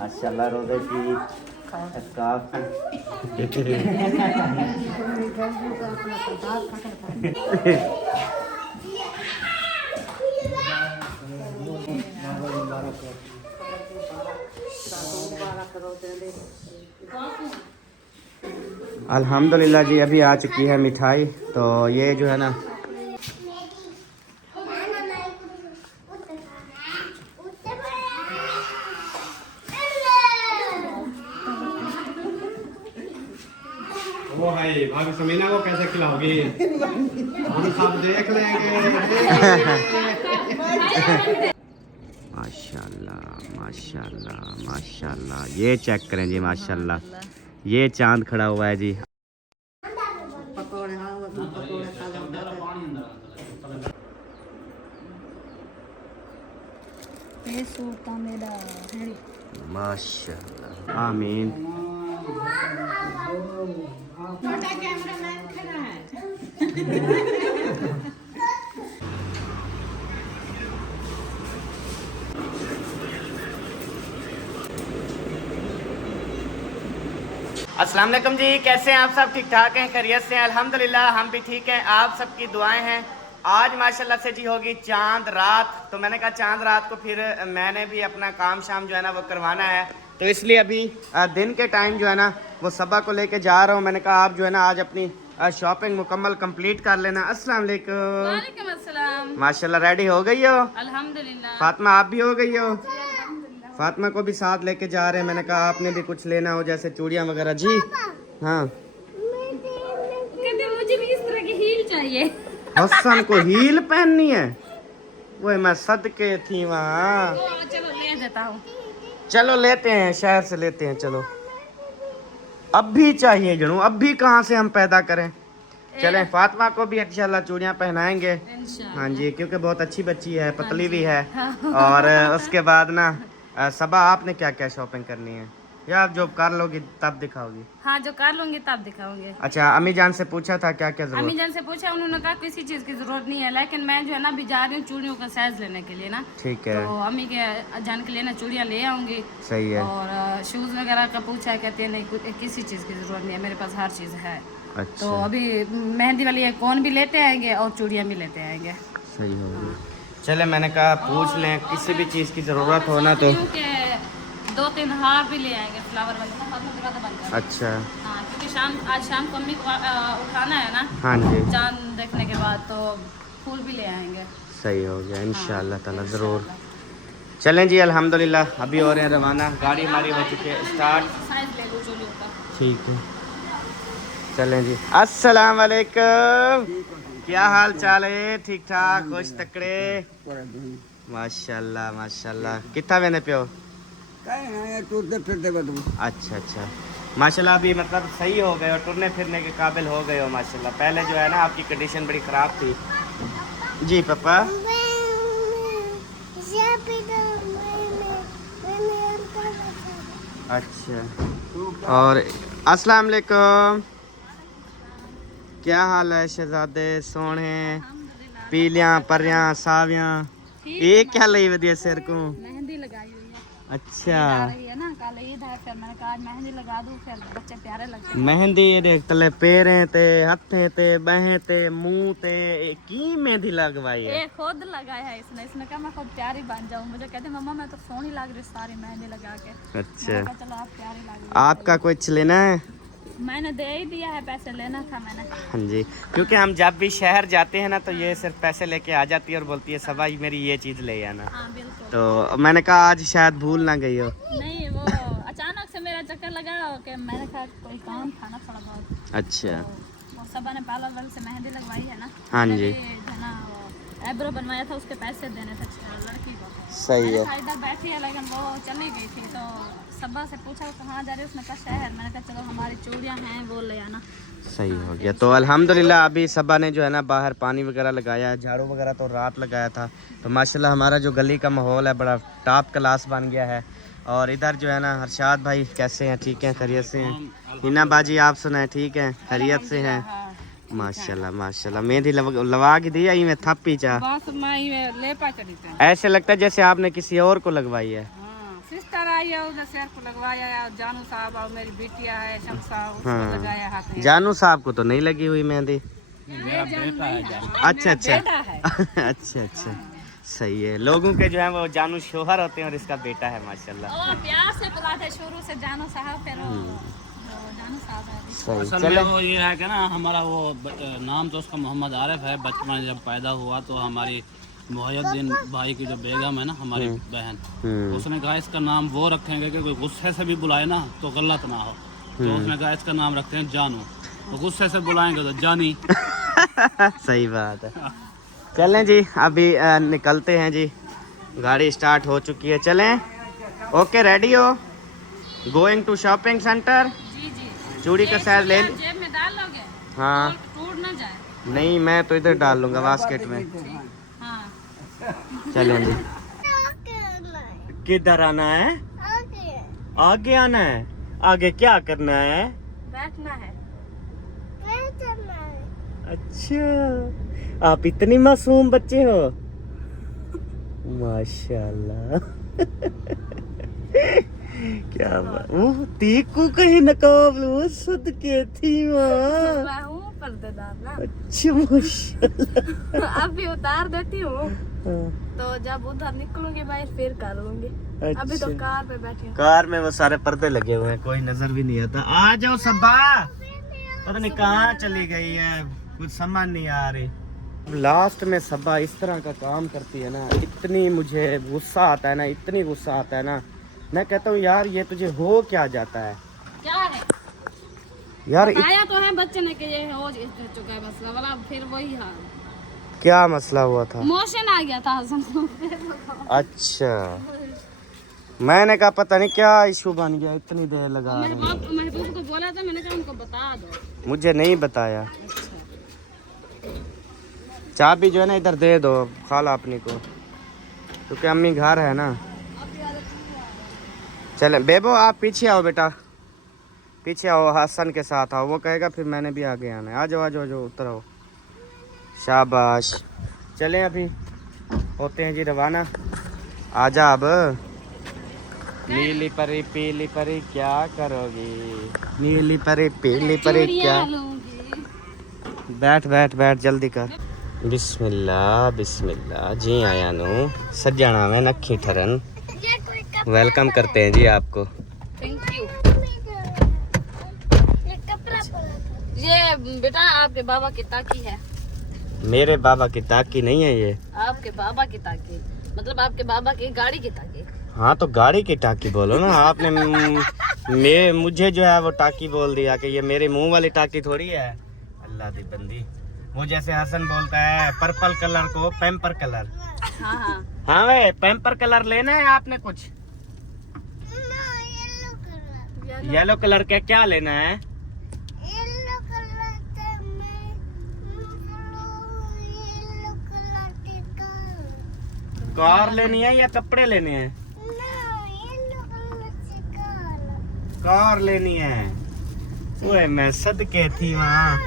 माशाल्लाह रोज़े की काफ़ी अल्हम्दुलिल्लाह जी। अभी आ चुकी है मिठाई, तो ये जो है ना वो भाई भाभी समीना को कैसे खिलाओगी? हम सब देख लेंगे। माशाल्लाह माशाल्लाह माशाल्लाह। ये चेक करें जी माशाल्लाह, ये चांद खड़ा हुआ है जी। माशाल्लाह आमीन। छोटा कैमरामैन खड़ा है। अस्सलाम वालेकुम जी, कैसे हैं आप सब? ठीक ठाक हैं, खैरियत से हैं? अल्हम्दुलिल्लाह हम भी ठीक हैं। आप सबकी दुआएं हैं। आज माशाल्लाह से जी होगी चांद रात, तो मैंने कहा चांद रात को फिर मैंने भी अपना काम शाम जो है ना वो करवाना है, तो इसलिए अभी दिन के टाइम जो है ना वो सबा को लेके जा रहा हूँ। मैंने कहा आप जो है ना आज अपनी शॉपिंग मुकम्मल कंप्लीट कर लेना। अस्सलाम वालेकुम। वालेकुम अस्सलाम। माशाल्लाह रेडी हो गई हो? अल्हम्दुलिल्लाह। फातिमा आप भी हो गई हो? फातिमा को भी साथ लेके जा रहे हैं। मैंने कहा आपने भी कुछ लेना हो जैसे चूड़ियाँ वगैरह। जी हाँ, कहते मुझे भी इस तरह की हील चाहिए। हसन को हील पहननी है? वो मैं सदके थी वहाँ। चलो ले देता हूँ। चलो लेते हैं, शहर से लेते हैं। चलो अब भी चाहिए जनू, अब भी कहाँ से हम पैदा करें। चलें, फातिमा को भी इंशाल्लाह चूड़ियाँ पहनाएंगे। हाँ जी, क्योंकि बहुत अच्छी बच्ची है, पतली भी है। और उसके बाद ना सबा आपने क्या क्या शॉपिंग करनी है, या आप जो कर लोगी तब दिखाओगी? हाँ, जो कर लूंगी तब दिखाऊंगी। अच्छा, अम्मी जान से पूछा था क्या क्या अम्मी जरूरत? जान से पूछा, उन्होंने कहा किसी चीज की जरूरत नहीं है, लेकिन मैं जो है ना अभी जा रही हूँ चूड़ियों का साइज लेने के लिए ना। ठीक है, तो अम्मी के जान के लिए ना चूड़ियाँ ले आऊंगी। सही है। और शूज वगैरह का पूछा है, कहती है नहीं किसी चीज की जरूरत नहीं है, मेरे पास हर चीज है। तो अच्छा, अभी मेहंदी वाली एक कोन भी लेते आएंगे और चूड़ियाँ भी लेते आएंगे। सही होगी। चले, मैंने कहा पूछ लें, किसी भी चीज़ की ज़रूरत हो ना तो। 2-3 हार भी ले आएंगे फ्लावर वाले। अच्छा, हाँ, क्योंकि आज शाम को अम्मी को उठाना है ना। हाँ जी, चांद देखने के बाद तो फूल भी ले आएंगे। सही हो गया इंशाल्लाह ताला, ज़रूर। चलें जी, अल्हम्दुलिल्लाह अभी हो रहे हैं रवाना। गाड़ी हमारी हो चुकी है स्टार्ट। साइज ले लो चूड़ियों का। ठीक है, चलें जी। अस्सलाम वालेकुम, क्या हाल चाल है? ठीक ठाक, खुश तकड़े? माशाल्लाह माशाल्लाह। कितना वेने पे हो? टूटते फिरते बदू। अच्छा अच्छा, माशाल्लाह अभी मतलब सही हो गए हो, टुरने फिरने के काबिल हो गए हो माशाल्लाह। पहले जो है ना आपकी कंडीशन बड़ी ख़राब थी। जी पापा। अच्छा, और अस्सलाम वालेकुम, क्या हाल है शहजादे सोने? पीलियां परियां सावियां, ये क्या लई वधिया सिर को? मेहंदी लगाई हुई है। अच्छा, आ रही है ना, कल ईद है, फिर मैंने कहा आज मेहंदी लगा दूं, फिर बच्चे प्यारे लगते हैं। मेहंदी देख तले पैरें ते हत्थें ते बाहें ते मुंह ते की मेहंदी लगवाई है? ये खुद लगाया है इसने कहा मैं खुद प्यारी बन जाऊं। मुझे कहते मम्मा मैं तो सोहनी लग रही सारी मेहंदी लगा के। अच्छा, मैंने कहा चलो आप प्यारी लग रही। आपका कुछ लेना है? मैंने दे ही दिया है, पैसे लेना था मैंने। हाँ जी, क्योंकि हम जब भी शहर जाते हैं ना तो ये सिर्फ पैसे लेके आ जाती है और बोलती है सबा मेरी ये चीज़ ले आना। हाँ बिल्कुल। तो मैंने कहा आज शायद भूल ना गई हो। नहीं, वो अचानक से मेरा चक्कर लगा कि मैंने कहा कोई काम था ना थोड़ा बहुत। अच्छा, वो सबा ने पार्लर वाले से मेहंदी लगवाई है ना। हाँ मैंने जी, भी जो है ना एब्रो बनवाया था, उसके पैसे देने थे लड़की को। सही मैंने है। कहा इधर बैठी है, लेकिन वो चली गई थी। तो सबा से पूछा कहाँ जा रही है, उसने कहा शहर। मैंने कहा चलो हमारी चूड़ियाँ हैं वो ले आना। सही हो गया। तो अल्हम्दुलिल्लाह अभी सबा ने जो है ना बाहर पानी वगैरह लगाया है, झाड़ू वगैरह तो रात लगाया था। तो माशाल्लाह हमारा जो गली का माहौल है बड़ा टॉप क्लास बन गया है। और इधर जो है ना हर्षाद भाई कैसे हैं? ठीक हैं, खैरियत से हैं? हिना बाजी आप सुनाए ठीक हैं, खैरियत से हैं? माशाल्लाह माशाल्लाह। मेहंदी लगा के दी आई मैं थप्पी चा, बस मैं ले पा चली थी। ऐसे लगता है जैसे आपने किसी और को लगवाई है। हाँ, सिस्टर आई है उधर सर को लगवाया है, और जानू साहब और मेरी बिटिया है शमसा उसको हाँ। लगाया हाथ में। जानू साहब को तो नहीं लगी हुई मेहंदी। मेरा बेटा है अच्छा अच्छा बेटा है। अच्छा अच्छा सही है। लोगों के जो है वो जानू शोहर होते हैं और इसका बेटा है माशाल्लाह। और प्यार से बुलाते शुरू से जानू साहब, फिर वो जानू साहब है। सही असल चलो। में वो ये है कि ना हमारा वो नाम तो उसका मोहम्मद आरिफ है। बचपन में जब पैदा हुआ तो हमारी मोहिउद्दीन भाई की जो बेगम है ना हमारी बहन, उसने कहा इसका नाम वो रखेंगे कि कोई गुस्से से भी बुलाए ना तो गलत ना हो, तो उसने कहा इसका नाम रखते हैं जानू, तो गुस्से से बुलाएंगे तो जानी। सही बात है। चलें जी अभी निकलते हैं जी, गाड़ी स्टार्ट हो चुकी है। चलें ओके रेडी हो? Going to shopping centre. जी जी। चूड़ी का साइज ले जेब में डाल लोगे? हाँ टूट ना जाए। नहीं मैं तो इधर डाल लूंगा बास्केट में। हाँ। चलें जी। किधर आना है? आगे आना है। आगे क्या करना है? बैठना है। अच्छा आप इतनी मासूम बच्चे हो माशाल्लाह। क्या बात। वो तीकू कहीं नकाब वो सदके थी माँ। मैं हूँ पर्देदार ना। अच्छा माशाल्लाह। अभी उतार देती हूँ हाँ, तो जब उधर निकलूंगी बाहर फिर कर लूंगी। अभी तो अच्छा। कार पे बैठी हूँ। कार में वो सारे पर्दे लगे हुए हैं, कोई नजर भी नहीं आता। आ जाओ सबा, पता नहीं कहाँ चली गई है, कुछ समझ नहीं आ रही। लास्ट में सबा इस तरह का काम करती है ना, इतनी मुझे गुस्सा आता है ना, इतनी गुस्सा आता है ना। मैं कहता हूँ यार ये तुझे हो क्या जाता है क्या है यार बताया तो है बच्चे ने कि ये हो चुका है मसला वाला, फिर वही हाल। क्या मसला हुआ था? मोशन आ गया था हसन को। अच्छा मैंने कहा पता नहीं क्या इशू बन गया, इतनी देर लगा रहे हैं। महबूब को बोला था, मैंने कहा उनको बता दो। मुझे नहीं बताया। चाबी जो है ना इधर दे दो खाला अपनी को, क्योंकि अम्मी घर है ना। चले बेबो आप पीछे आओ बेटा, पीछे आओ, हसन के साथ आओ, वो कहेगा फिर मैंने भी आगे आना है। आ जाओ आ जाओ, जो उतर आओ। शाबाश। चलें अभी होते हैं जी रवाना। आजा अब। नीली परी पीली परी क्या करोगी, नीली परी पीली परी क्या। बैठ बैठ बैठ जल्दी कर। बिस्मिल्लाह बिस्मिल्लाह। जी आया नो सज्जाना में नखी ठरन वेलकम करते हैं जी आपको। Thank you. ये बेटा आपके बाबा की ताकी है। मेरे बाबा की ताकी नहीं है ये। आपके बाबा की ताकी मतलब आपके बाबा की गाड़ी की ताकी। हाँ तो गाड़ी की टाकी बोलो ना आपने। मुझे जो है वो टाकी बोल दिया कि ये मेरे मुंह वाली टाकी थोड़ी है। अल्लाह दी बंदी। वो जैसे हसन बोलता है पर्पल कलर को पैम्पर कलर। हाँ हाँ। हाँ भाई पैम्पर कलर लेना है आपने कुछ? येलो कलर का क्या लेना है? कार लेनी है या कपड़े लेने हैं? कार लेनी है। ओए मैं सदके थी वहाँ।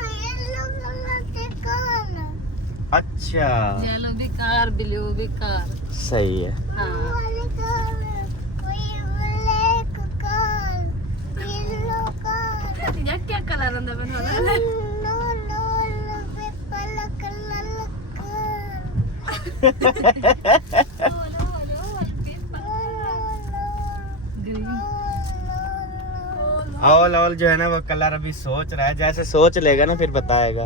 अच्छा येलो भी कार ब्लू भी कार। सही है। हाँ। क्या कलर अंदर बना ऑल ऑल जो है ना वो कलर अभी सोच रहा है, जैसे सोच लेगा ना फिर बताएगा।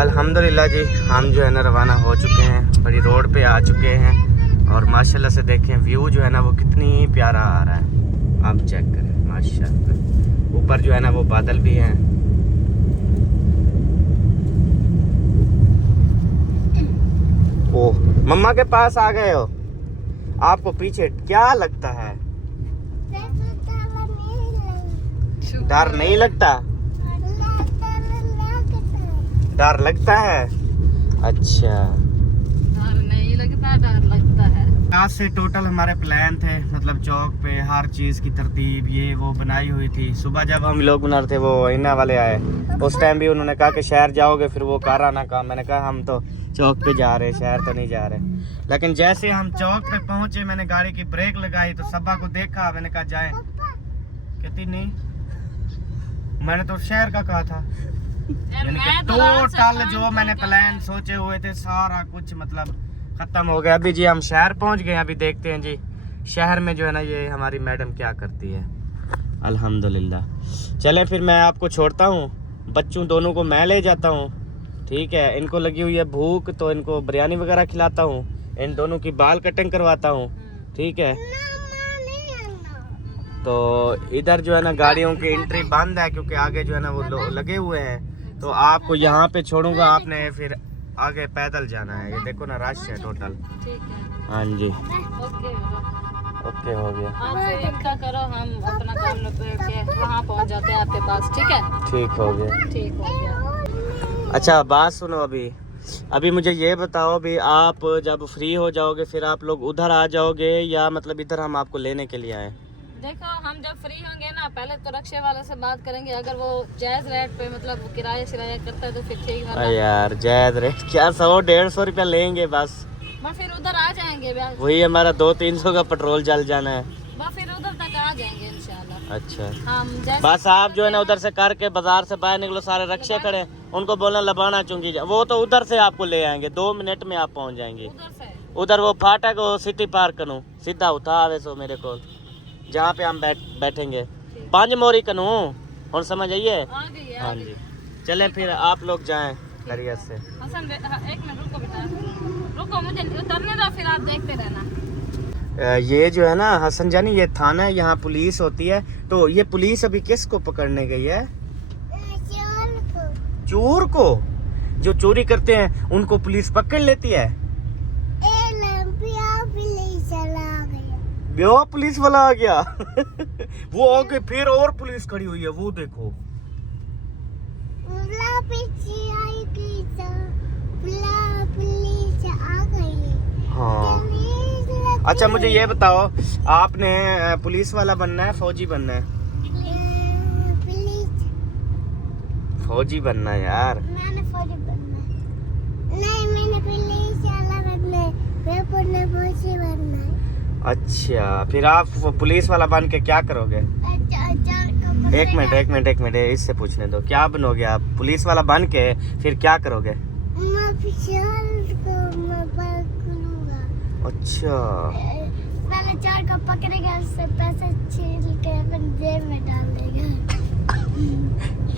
अल्हम्दुलिल्लाह जी हम जो है ना रवाना हो चुके हैं, बड़ी रोड पे आ चुके हैं और माशाल्लाह से देखें व्यू जो है ना वो कितनी प्यारा आ रहा है। आप चेक करें माशाल्लाह, ऊपर जो है ना वो बादल भी हैं। ओह मम्मा के पास आ गए हो। आपको पीछे क्या लगता है? डर नहीं लगता? डर लगता है। अच्छा डर नहीं लगता, डर लगता है। आज से टोटल हमारे प्लान थे, मतलब चौक पे हर चीज़ की तरतीब ये वो बनाई हुई थी। सुबह जब हम लोग बना रहे थे वो इन्ना वाले आए, उस टाइम भी उन्होंने कहा कि शहर जाओगे, फिर वो कार आना कहा। मैंने कहा हम तो चौक पे जा रहे, शहर तो नहीं जा रहे। लेकिन जैसे हम चौक पे पहुंचे, मैंने गाड़ी की ब्रेक लगाई तो सब्बा को देखा, मैंने कहा जाए, कहती नहीं, मैंने तो शहर का कहा था। यानी कि टोटल जो मैंने प्लान सोचे हुए थे सारा कुछ मतलब खत्म हो गया। अभी जी हम शहर पहुंच गए, अभी देखते हैं जी शहर में जो है ना ये हमारी मैडम क्या करती है। अल्हम्दुलिल्लाह। चलें फिर मैं आपको छोड़ता हूँ, बच्चों दोनों को मैं ले जाता हूँ, ठीक है। इनको लगी हुई है भूख तो इनको बिरयानी वगैरह खिलाता हूँ, इन दोनों की बाल कटिंग करवाता हूँ, ठीक है। तो इधर जो है ना गाड़ियों की एंट्री बंद है क्योंकि आगे जो है ना वो लगे हुए हैं। तो आपको यहाँ पे छोड़ूंगा, आपने फिर आगे पैदल जाना है। ये देखो ना रश है टोटल। ठीक है, हाँ जी, ओके ओके हो गया। आप फिर इनका करो, हम अपना काम निपटा के वहाँ पहुँच जाते हैं आपके पास, ठीक है। ठीक हो गया। ठीक हो गया। अच्छा बात सुनो, अभी मुझे ये बताओ, अभी आप जब फ्री हो जाओगे फिर आप लोग उधर आ जाओगे या मतलब इधर हम आपको लेने के लिए आए? देखो हम जब फ्री होंगे ना, पहले तो रक्शे वाले से बात करेंगे, अगर वो जायज रेट पे मतलब किराया शिराया करता है तो फिर ठीक है। यार जायज रेट क्या, 100-150 रुपया लेंगे बस। बस फिर उधर आ जाएंगे, वही हमारा 200-300 का पेट्रोल जल जाना है। बस फिर उधर तक आ जाएंगे इंशाल्लाह। अच्छा हम जैसे बस आप जो है ना उधर से करके बाजार से बाहर निकलो, सारे रक्शे खड़े, उनको बोलना लबाना चुंगी जा, वो तो उधर से आपको ले आएंगे, 2 मिनट में आप पहुंच जाएंगे उधर से। उधर वो फाटक वो सिटी पार्क करूँ सीधा उठा आवे सो मेरे को, जहाँ पे हम बैठेंगे 5 मोरी कनू, और समझ आइए। आ गई हाँ जी, चलें फिर आप लोग जाएं खैरियत से। हसन एक मिनट रुको बेटा, रुको मुझे उतरने दो, फिर आप देखते रहना। ये जो है ना हसन जानी, ये थाना है, यहाँ पुलिस होती है। तो ये पुलिस अभी किसको पकड़ने गई है? चोर को। जो चोरी करते हैं उनको पुलिस पकड़ लेती है। ब्याह पुलिस वाला आ गया वो आगे फिर और पुलिस खड़ी हुई है, वो देखो। हाँ अच्छा मुझे ये बताओ, आपने पुलिस वाला बनना है फौजी बनना है? फौजी बनना है यार। मैंने फौजी बनना है। नहीं मैंने पुलिस वाला बनना है, मैं फौजी बनना है। अच्छा फिर आप पुलिस वाला बन के क्या करोगे? एक मिनट इससे पूछने दो, क्या बनोगे आप पुलिस वाला बन के, फिर क्या करोगे? अच्छा पहले चार को पकड़ेगा, उससे पैसे छीन के अपन जेब में डाल देगा।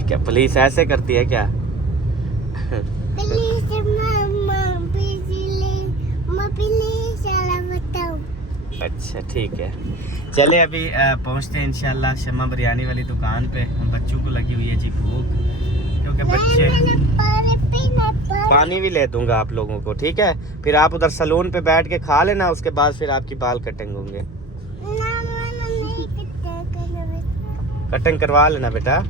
क्या पुलिस ऐसे करती है क्या? पुलिस वाला बताओ। अच्छा ठीक है, चले अभी पहुंचते हैं इंशाल्लाह शम्मा बिरयानी वाली दुकान पे। बच्चों को लगी हुई है जी भूख, क्योंकि बच्चे पानी भी ले दूंगा आप लोगों को, ठीक है। फिर आप उधर सलून पे बैठ के खा लेना, उसके बाद फिर आपकी बाल कटिंग होंगे। कटिंग करवा लेना बेटा।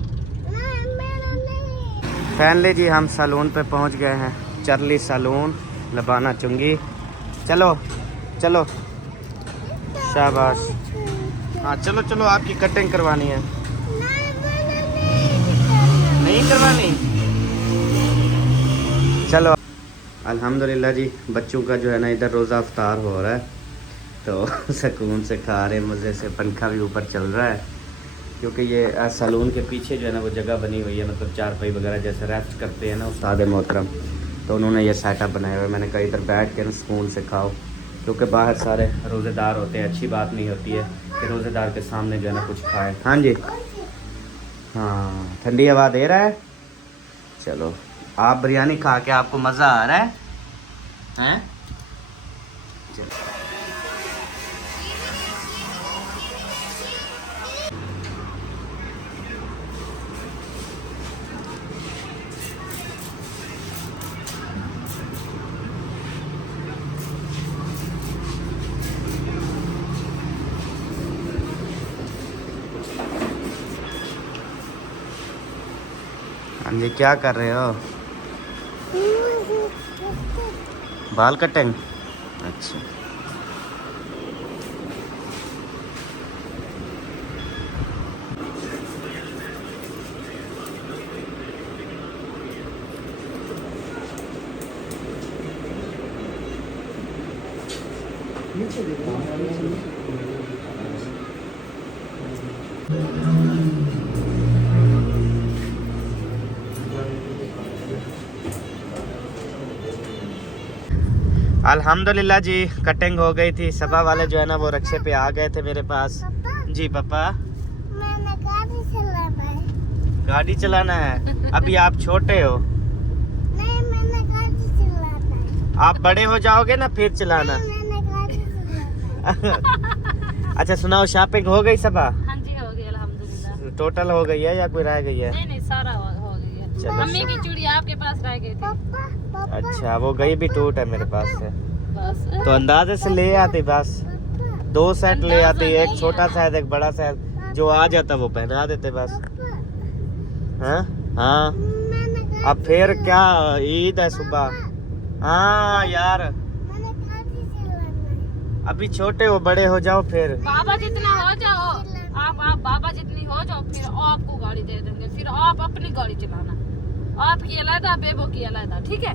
फाइनली जी हम सलून पे पहुंच गए हैं, चरली सलून, लबाना चुंगी। चलो चलो शाबाश, हाँ चलो चलो, आपकी कटिंग करवानी है। नहीं करवानी? चलो अल्हम्दुलिल्लाह जी, बच्चों का जो है ना इधर रोज़ा अफ्तार हो रहा है, तो सुकून से खा रहे, मज़े से, पंखा भी ऊपर चल रहा है। क्योंकि ये सलून के पीछे जो है ना वो जगह बनी हुई है, मतलब चारपाई वगैरह जैसे रेस्ट करते हैं ना उस्ताद मोहतरम, तो उन्होंने ये सेटअप बनाया हुआ है। मैंने कहा इधर बैठ के ना सुकून से खाओ, क्योंकि बाहर सारे रोज़ेदार होते हैं, अच्छी बात नहीं होती है कि रोज़ेदार के सामने जो है ना कुछ खाए। हाँ जी, हाँ ठंडी हवा दे रहा है। चलो आप बिरयानी खा के आपको मज़ा आ रहा है हैं? हाँ जी, क्या कर रहे हो? बाल कटिंग? अच्छा अल्हम्दुलिल्लाह जी कटिंग हो गई थी। सबा वाले जो है ना वो रक्शे पे आ गए थे मेरे पास। पापा जी पापा, मैंने गाड़ी चलाना है। गाड़ी चलाना है? अभी आप छोटे हो, नहीं मैंने गाड़ी चलाना है। आप बड़े हो जाओगे ना फिर चलाना। मैंने गाड़ी चलाना है। अच्छा सुनाओ, शॉपिंग हो गई सबा? हाँ जी हो गई अल्हम्दुलिल्लाह। टोटल हो गई है या कोई रह गई है? नहीं नहीं सारा हो गई है। चलो, मम्मी की चूड़ी आपके पास रह गई थी। पापा पापा अच्छा वो गई भी टूट है मेरे पास से, बस तो अंदाजे से ले आती बस। पापा 2 सेट ले आती, अंदाजा एक नहीं छोटा है। साइज एक बड़ा साइज, जो आ जाता वो पहना देते बस। हाँ हाँ, मैंने अब फिर क्या ईद है सुबह। हाँ यार, मैंने गाड़ी चलाना है। अभी छोटे हो, बड़े हो जाओ फिर। बाबा जितना हो जाओ आप बाबा जितनी हो जाओ फिर आपको गाड़ी दे देंगे, फिर आप अपनी गाड़ी चलाना। आपकी अलग बेबो की अलग, ठीक है?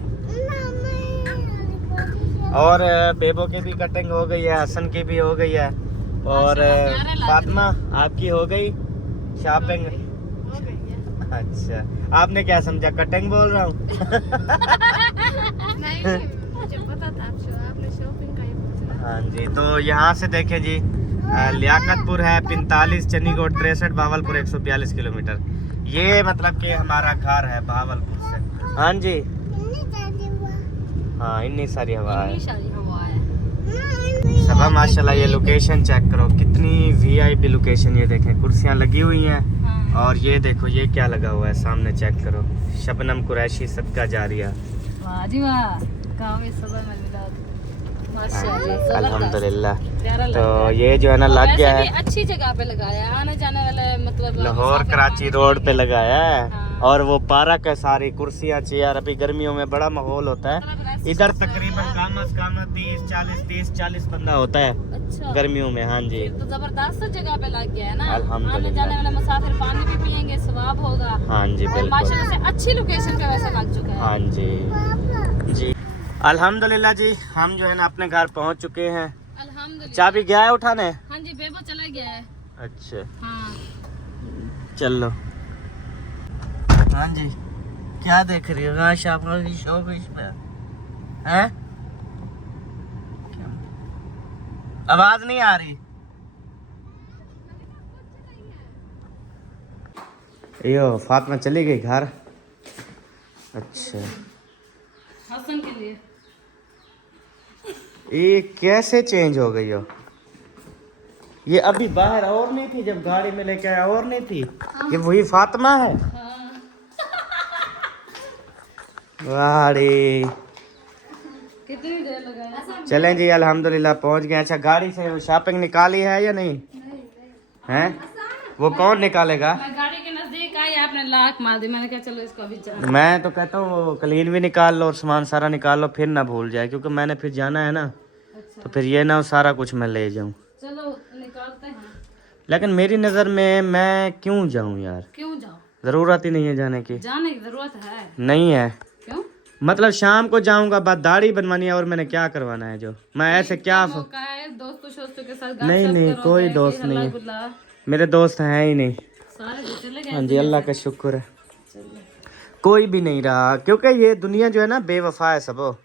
और बेबो की भी कटिंग हो गई है, हसन की भी हो गई है, और माशाल्लाह, प्यारे लग फातिमा आपकी हो गई शॉपिंग? अच्छा, आपने क्या समझा कटिंग बोल रहा हूँ? नहीं मुझे पता था आपने शॉपिंग का ही पूछा। हाँ जी, तो यहाँ से देखें जी, लियाकतपुर है 45, चन्नीगढ़ 63, भावलपुर 142 किलोमीटर। ये मतलब कि हमारा घर है भावलपुर से। हाँ जी, हाँ इतनी सारी हवा है। शादी हवा है। सबा माशाल्लाह, ये लोकेशन चेक करो, कितनी वीआईपी लोकेशन। ये देखें कुर्सियाँ लगी हुई हैं, हाँ। और ये देखो ये क्या लगा हुआ है सामने, चेक करो, शबनम कुरैशी सदका जारिया। वाह जी वाह, काफी सुबह में मिला। माशाल्लाह जबरदस्त। अल्हम्दुलिल्लाह। प्यारा लग तो रहा है। ये जो है ना लग वैसे गया भी है, अच्छी जगह पे लगाया है, आने जाने वाले मतलब लाहौर मुसाफिर कराची आने रोड पे जाने लगाया है। हाँ। और वो पार्क है, सारी कुर्सियाँ चेयर, अभी गर्मियों में बड़ा माहौल होता है मतलब इधर। तकरीबन कम से कम 30-40 बंदा होता है अच्छा गर्मियों में। हाँ जी, तो जबरदस्त जगह पे लग गया है ना। अल्हम्दुलिल्लाह। आने जाने वाले मुसाफिर पानी भी पियेंगे, सवाब होगा। हाँ जी और बिल्कुल। माशाल्लाह से अच्छी लोकेशन पे वैसे लग चुका है। हाँ जी जी, अल्हम्दुलिल्लाह जी, हम जो है ना अपने घर पहुंच चुके हैं। अल्हम्दुलिल्लाह। चाबी गया है उठाने? हाँ जी बेबो चला गया है। अच्छा हाँ चलो। हाँ जी, क्या देख रही हो? हाँ शापा की शौक इसमें है? क्या? आवाज नहीं आ रही। यो फातिमा चली गई घर। अच्छा, हसन के लिए ये कैसे चेंज हो गई हो? ये अभी बाहर और नहीं थी, जब गाड़ी में लेके आया और नहीं थी। ये वही फातिमा है? हाँ। वाह रे। कितनी देर लगाया? चलें जी, अल्हम्दुलिल्लाह पहुंच गए। अच्छा, गाड़ी से शॉपिंग निकाली है या नहीं? हैं? वो कौन निकालेगा? मैं गाड़ी के नजदीक आई, आपने लाख मार दी। मैंने कहा चलो इसको अभी जाना। मैं तो कहता हूँ क्लीन भी निकाल लो और सामान सारा निकाल लो, फिर ना भूल जाए, क्योंकि मैंने फिर जाना है ना। अच्छा तो फिर ये ना हो सारा कुछ मैं ले जाऊँ। चलो निकालते हैं। लेकिन मेरी नज़र में मैं क्यों जाऊँ यार, क्यों जाओ? ज़रूरत ही नहीं है जाने की। जाने की जरूरत है। नहीं है, क्यों? मतलब शाम को जाऊंगा, बाद दाढ़ी बनवानी है, और मैंने क्या करवाना है जो मैं ऐसे क्या मौका है दोस्तों शोस्तों के साथ नहीं गपशप नहीं, करो, कोई बैठ के दोस्त नहीं हल्ला है, गुल्ला। मेरे दोस्त हैं ही नहीं। सारे जो चले गए। हाँ जी, अल्लाह का शुक्र है, कोई भी नहीं रहा, क्योंकि ये दुनिया जो है ना बेवफा है सबो।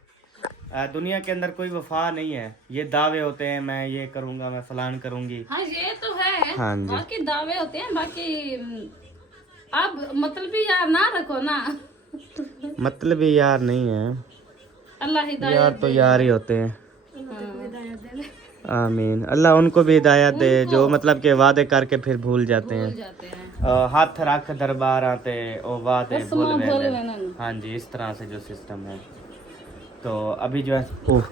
दुनिया के अंदर कोई वफा नहीं है। ये दावे होते हैं, मैं ये करूंगा, मैं फलान करूंगी। हाँ ये तो है। हाँ जी। बाकी दावे होते हैं, बाकी अब मतलब भी यार ना रखो ना। मतलब ही यार नहीं है, अल्लाह हिदायत यार तो यार ही होते हैं। हाँ। आमीन, अल्लाह उनको भी हिदायत दे, जो मतलब के वादे करके फिर भूल जाते भूल हैं। जाते हैं। हाथ रख दरबार आते ओ वादे रस्मों भूल भूल गए। गए ना। हाँ जी, इस तरह से जो सिस्टम है। तो अभी जो है, ओह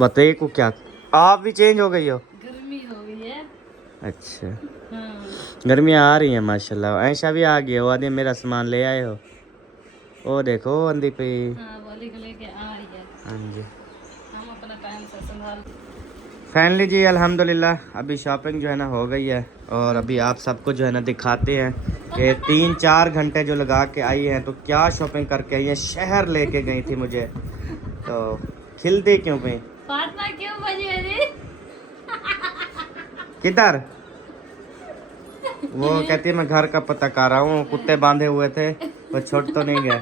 बताइए को क्या, आप भी चेंज हो गई हो? गर्मी हो गई है। अच्छा, हाँ। गर्मियाँ आ रही हैं माशाल्लाह। ऐशा भी आ गई हो, आदि मेरा सामान ले आए हो। ओ देखो अंधी पे। हाँ वाली को लेके आ रही है। हाँ जी, हम अपना टाइम से संभाल। फाइनली जी अल्हम्दुलिल्लाह अभी शॉपिंग जो है ना हो गई है, और अभी आप सबको जो है ना दिखाते हैं कि 3-4 घंटे जो लगा के आई हैं तो क्या शॉपिंग करके आई है। शहर लेके गई थी मुझे, तो खिलती क्यों गई? फातिमा क्यों बजी मेरी? किधर? वो कहती है मैं घर का पता कर रहा हूँ, कुत्ते बांधे हुए थे, वो छोड़ तो नहीं गए।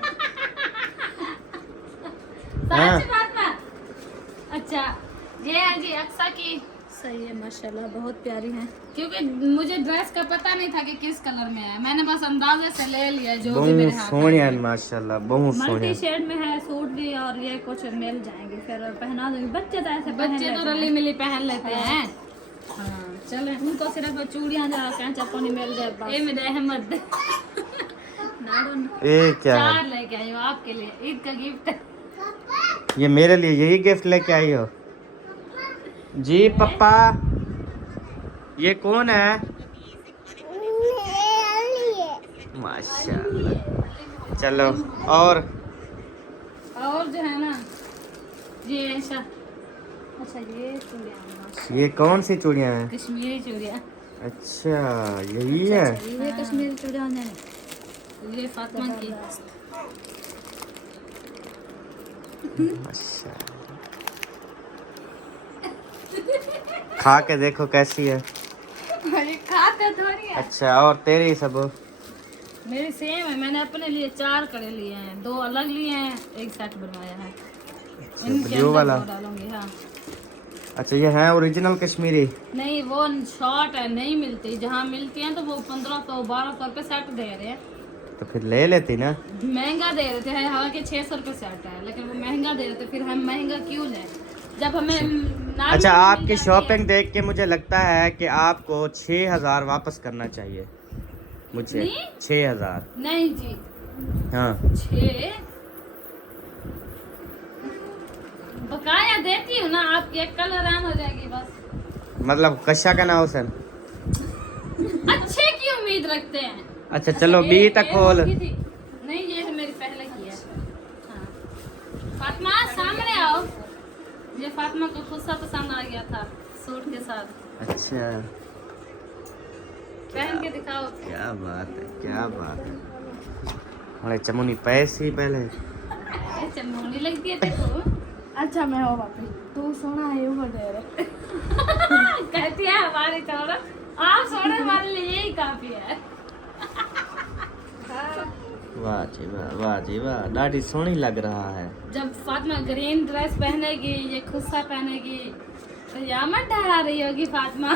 हाँ। सच बात में? अच्छा ये है जी अक्सा की। सही है माशाल्लाह, बहुत प्यारी है। क्योंकि मुझे ड्रेस का पता नहीं था कि किस कलर में है, मैंने बस अंदाजे से ले लिया जो भी मेरे बहुत हाथ सोहनी में है माशाल्लाह, बहुत सोहनी मल्टी है। शेड में है सूट भी, और ये कुछ मिल जाएंगे, फिर पहना दूंगी। बच्चे तो ऐसे बच्चे तो रली मिली पहन लेते हैं। हाँ चले उनको सिर्फ चूड़ियां जा कैंचा पानी मिल जाए बस। ये मेरे अहमद ये क्या है? 4 लेके आई हूँ आपके लिए, ईद का गिफ्ट। ये मेरे लिए यही गिफ्ट लेके आई हो? जी पापा, ये कौन है? माशाल्लाह। चलो और जो है ना ये ऐसा, अच्छा ये चूड़ियाँ ये कौन सी चूड़ियाँ हैं? कश्मीरी चूड़ियाँ। अच्छा यही है। ये कश्मीरी चूड़ियां हैं। ये फातिमा की। माशाल्लाह। खा के देखो कैसी है। ये खाते थोड़ी है। अच्छा और तेरी सब? मेरी सेम है, मैंने अपने लिए 4 कड़े लिए हैं, 2 अलग लिए हैं, एक सेट बनवाया है। इनके ब्लू अंदर वाला? वो डालूंगी। हाँ अच्छा ये है ओरिजिनल कश्मीरी? नहीं वो शॉर्ट है, नहीं मिलती, जहाँ मिलती हैं तो वो 1500-1200 रुपये सेट दे रहे हैं। तो फिर ले लेती ना। महंगा दे रहे थे, हालांकि 600 रुपये सेट है, लेकिन वो महंगा दे रहे थे, फिर हम महंगा क्यों लें जब हमें नार्मल अच्छा में मिल आपकी जाती है। शॉपिंग देख के मुझे लगता है कि आपको 6000 वापस करना चाहिए मुझे। नहीं? 6000? नहीं जी, हाँ 6 बकाया देती हूँ ना, आपकी एक कल आराम हो जाएगी बस। मतलब कशा का ना हुसैन। अच्छे की उम्मीद रखते हैं। अच्छा चलो बी तक खोल। होगी थी। नहीं ये तो मेरी पहले की है। हाँ। फातिमा सामने आओ, ये फातिमा को खुद सा पसंद आ गया था सूट के साथ। अच्छा पहन के दिखाओ। क्या बात है, क्या बात है। हमारे चमुनी पैसे ही पहले। ये चमोनी लगती है तेको। अच्छा मैं हो बापी, तू सोना है ऊपर दे रहे। कहती है हमारी तरह, आप सोने वाले लिए यही काफी है। वाह जी वाह, वाह जी वाह, दाढ़ी सोहनी लग रहा है। जब फातिमा ग्रीन ड्रेस पहनेगी, ये खुस्सा पहनेगी, तो यामत डरा रही होगी फातिमा।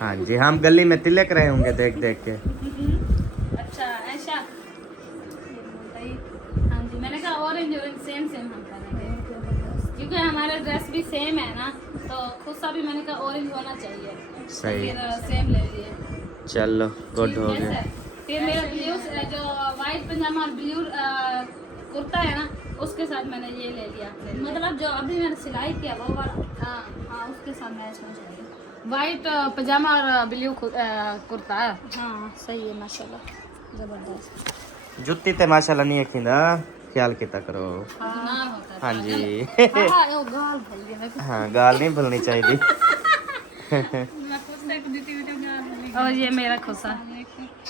हाँ जी, हम गली में तिलक रहे होंगे देख देख के। अच्छा ऐसा। हाँ जी मैंने कहा ऑरेंज सेम हम पहनेंगे, क्योंकि हमारे ड्रेस भी सेम है ना, तो खुस्सा भी मैंने कहा ऑरेंज होना चाहिए। सही। फिर सेम ले लिए। चलो गुड हो कैसा गया। है? फिर मेरा ब्लू जो वाइट पजामा और ब्लू कुर्ता है ना, उसके साथ मैंने ये ले लिया। मतलब जो अभी मैंने सिलाई किया वो वाला। हाँ हाँ उसके साथ मैच होना चाहिए। वाइट पजामा और ब्लू कुर्ता है। हाँ सही है माशाल्लाह, जबरदस्त। जुत्ती ते माशाल्लाह नहीं खिंदा, ख्याल किता करो। गुनाह होता है। हाँ जी। हाँ वो गाल भूल गया मैं। हाँ गाल नहीं भूलनी चाहिए। और ये मेरा खुस्सा।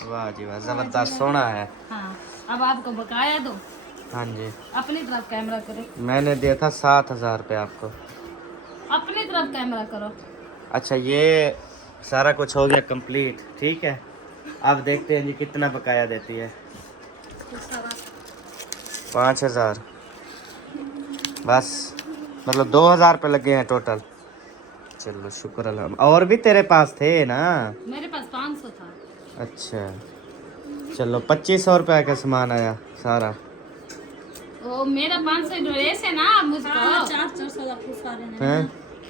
वाह जी वाह, जबरदस्त सोना है। हाँ अब आपको बकाया दो, हाँ जी अपनी तरफ कैमरा करो, मैंने दिया था 7000 रुपये आपको। अपनी तरफ कैमरा करो। अच्छा ये सारा कुछ हो गया कंप्लीट, ठीक है। अब देखते हैं जी कितना बकाया देती है। 5000 बस, मतलब 2000 रुपये लगे हैं टोटल। चलो शुक्र अल्हम्दुलिल्लाह। और भी तेरे पास थे ना? मेरे पास 500 था। अच्छा चलो 2500 रुपये का सामान आया सारा। वो मेरा 500 ड्रेस है ना, मुझको 400 का खुशा रहने। हैं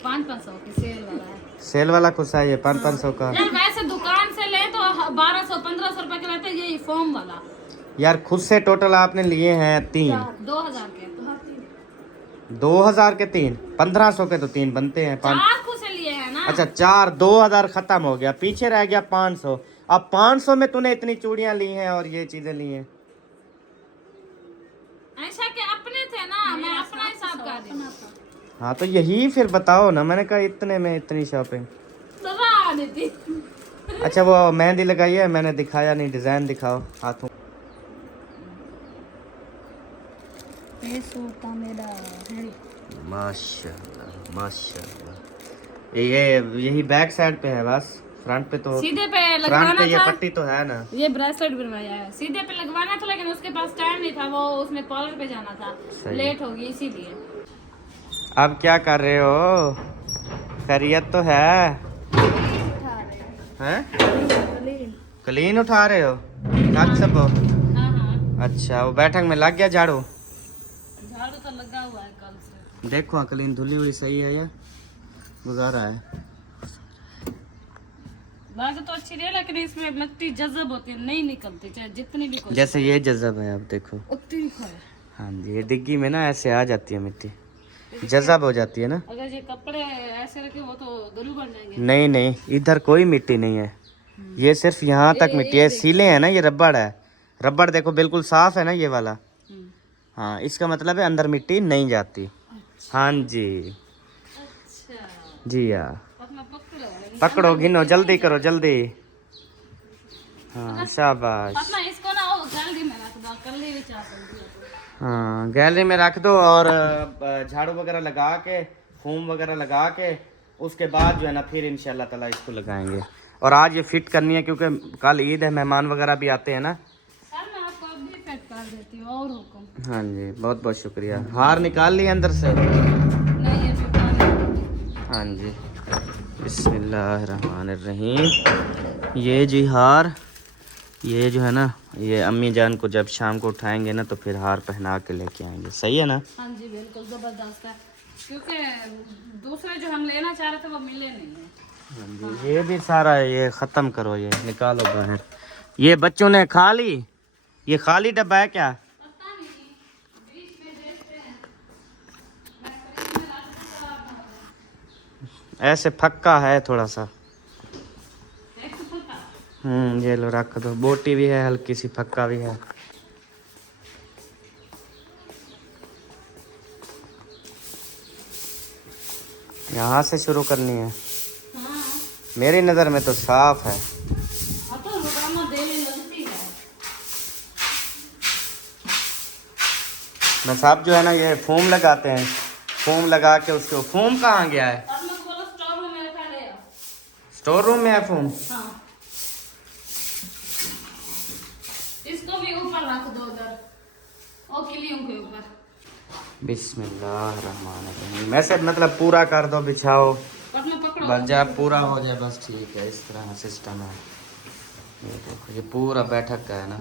500 की सेल वाला है। सेल वाला कुछ है ये 500 का? यार वैसे दुकान से ले तो 1200-1500 रुपए के रहते हैं, ये फोम वाला यार खुद से टोटल आपने लिए हैं 3। 2000 के 2000 के 3, 1500 के तो 3 बनते हैं 5। 4 खुद से लिए है ना। अच्छा 4, 2000 खत्म हो गया, पीछे रह गया 500। अब 500 में तूने इतनी चूड़ियां ली हैं और ये चीजें ली हैं। ऐसा के अपने थे ना, मैं अपना हिसाब कर रही हूँ। हाँ तो यही फिर बताओ ना, मैंने कहा इतने में इतनी शॉपिंग। दवा आ देती। अच्छा वो मेहंदी लगाई है, मैंने दिखाया नहीं, डिजाइन दिखाओ हाथों। ये सूट का मेरा है। माशाल्लाह माशाल्लाह, ये यही बैक साइड पे है बस, फ्रंट पे तो सीधे पे फ्रंट लगवाना पे ये था, पट्टी तो है ना। ये ब्रेसलेट बनवाया है, सीधे पे लगवाना था लेकिन उसके पास टाइम नहीं था, वो उसने पार्लर पे जाना था, सही। लेट हो गई इसीलिए। अब क्या कर रहे हो? खैरियत तो है? हैं? क्लीन उठा रहे हो? थक सब हो? हाँ हाँ, अच्छा, वो बैठक में लग गया झाड़ू? झाड़ू तो लगा हुआ है कल से। देखो क्लीन धुली हुई सही है या गुजारा है? बाकी तो अच्छी रही लेकिन इसमें मिट्टी जज़ब होती है, नहीं निकलती चाहे जितनी भी कोशिश जैसे ये जज़ब है, अब देखो। उतनी खाए। हाँ जी, ये डिग्गी में ना ऐसे आ जाती है मिट्टी, जज़ब हो जाती है ना। अगर ये कपड़े ऐसे रखे वो तो दरू बन जाएंगे। नहीं नहीं, इधर कोई मिट्टी नहीं है, ये सिर्फ यहाँ तक मिट्टी है। सीले है ना, ये रबड़ है, रबड़ देखो बिल्कुल साफ है ना ये वाला। हाँ, इसका मतलब है अंदर मिट्टी नहीं जाती। हाँ जी, अच्छा, जी हाँ। अपना पकड़ो पकड़ो, गिनो, जल्दी करो जल्दी। हाँ शाबाश। अपना इसको ना वो गैलरी में रख दो, कल ही विचार कर दिया। हाँ, गैलरी में रख दो और झाड़ू वगैरह लगा के, फोम वगैरह लगा के, उसके बाद जो है ना फिर इंशाल्लाह ताला इसको लगाएंगे। और आज ये फिट करनी है क्योंकि कल ईद है, मेहमान वगैरह भी आते हैं ना। सर मैं आपको अभी फिट कर देती हूँ, और हुक्म। हाँ जी, बहुत बहुत शुक्रिया। हार निकाल लिए अंदर से? नहीं ये भी हाँ जी, बिस्मिल्लाहिर्रहमानिर्रहीम। ये जी हार, ये जो है ना, ये अम्मी जान को जब शाम को उठाएंगे ना तो फिर हार पहना के लेके आएंगे, सही है ना? हाँ जी बिल्कुल जबरदस्त है, क्योंकि दूसरे जो हम लेना चाह रहे थे वो मिले नहीं है। हाँ जी, ये भी सारा ये ख़त्म करो, ये निकालो बाहर। ये बच्चों ने खा ली, ये खाली डब्बा है क्या? पता नहीं, बीच में देखते हैं। ऐसे फक्का है थोड़ा सा। ये लो रख दो, बोटी भी है, हल्की सी फक्का भी है। यहाँ से शुरू करनी है? हाँ मेरी नज़र में तो साफ है। हाँ तो रुकामा देने लगती है। मैं साहब जो है ना ये फोम लगाते हैं, फोम लगा के उसको, फोम कहाँ गया है? और मैं बोला स्टोर रूम में रखा ले आओ। स्टोर रूम में है फोम? हाँ, इसको भी ऊपर रख दो उधर, और किलियों के ऊपर। बिस्मिल्लाहिर्रहमानिर्रहीम। ऐसे मतलब पूरा कर दो, बिछाओ, बस में पकड़ो। बस जब पूरा हो जाए बस ठीक है। इस तरह सिस्टम है। ये देखो, ये पूरा बैठक का है ना।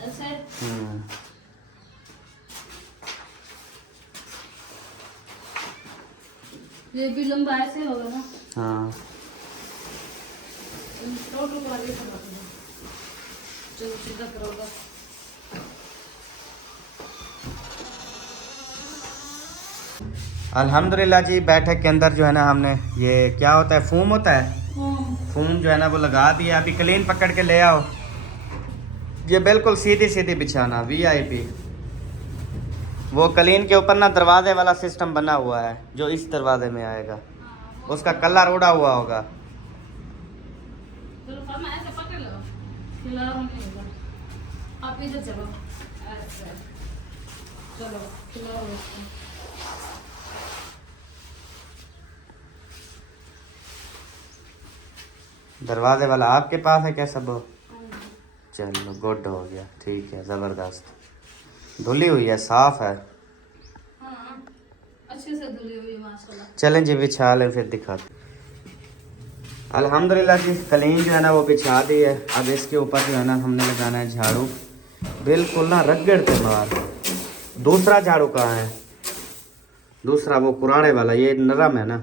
ऐसे ये भी लंबा ऐसे होगा ना। हाँ, स्टोर रूम वाले को रख दो, चलो सीधा करोगा। अल्हम्दुलिल्लाह जी। बैठक के अंदर जो है ना हमने ये क्या होता है, फोम होता है, फोम जो है ना वो लगा दिया। अभी क्लीन पकड़ के ले आओ। ये बिल्कुल सीधी सीधी बिछाना, VIP। वो क्लीन के ऊपर ना दरवाजे वाला सिस्टम बना हुआ है, जो इस दरवाजे में आएगा, उसका कलर उड़ा हुआ होगा। चलो फरमा ऐसे पकड़ लो, खिलाओ नहीं होगा। आप इधर चलो, ऐसे चलो खिलाओ इसको। दरवाजे वाला आपके पास है क्या सब? चलो गुड हो गया, ठीक है, ज़बरदस्त। धुली हुई है, साफ है। हाँ अच्छे से धुली हुई है माशाल्लाह। चलें जी, बिछा लें फिर दिखाते। अल्हम्दुलिल्लाह जी, क्लीन जो है ना वो बिछा दी है। अब इसके ऊपर जो है ना हमने लगाना है झाड़ू, बिल्कुल ना रगड़ के मार। दूसरा झाड़ू कहाँ है? दूसरा वो पुराने वाला, ये नरम है ना।